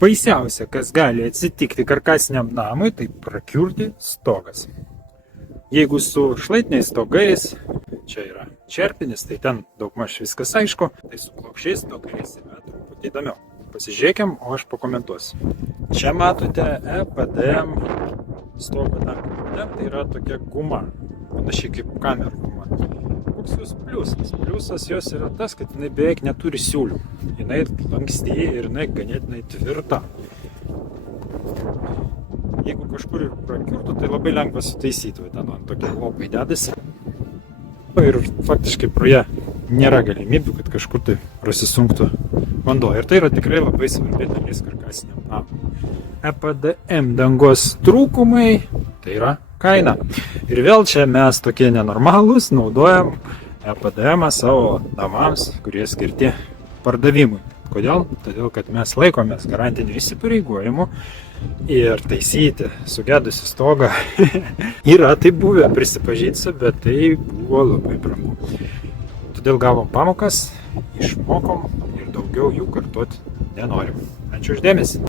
Baisiausia, kas gali atsitikti karkasiniam namui, tai prakiurti stogas. Jeigu su šlaitiniais stogais, čia yra čerpinis, tai ten daugmaž viskas aišku, tai su plokščiais stogais yra truputį įdomiau. Pasižiūrėkim, o aš pakomentuosiu. Čia matote EPDM stogo dangą. Tai yra tokia guma, panašiai kaip kamerų guma. Koks jos pliusas? Pliusas jos yra tas, kad jinai beveik neturi siūlių. Jinai lanksti ir jinai ganėtinai tvirta. Jeigu kažkur ir prakiurtų, tai labai lengva sutaisyti. Ten ant tokie lopai dedasi. Ir faktiškai pro ją nėra galimybių, kad kažkur tai prasisunktų vanduo. Ir tai yra tikrai labai svarbi dalis karkasiniam namui. EPDM dangos trūkumai, tai yra kaina. Ir vėl čia mes tokie nenormalūs naudojam EPDM savo namams, kurie skirti pardavimui. Kodėl? Todėl, kad mes laikomės garantinių įsipareigojimų ir taisyti sugedusi stogą yra tai buvę, prisipažinsiu, bet tai buvo labai brangu. Todėl gavom pamokas, išmokom ir daugiau jų kartuoti nenorim. Ačiū už dėmesį.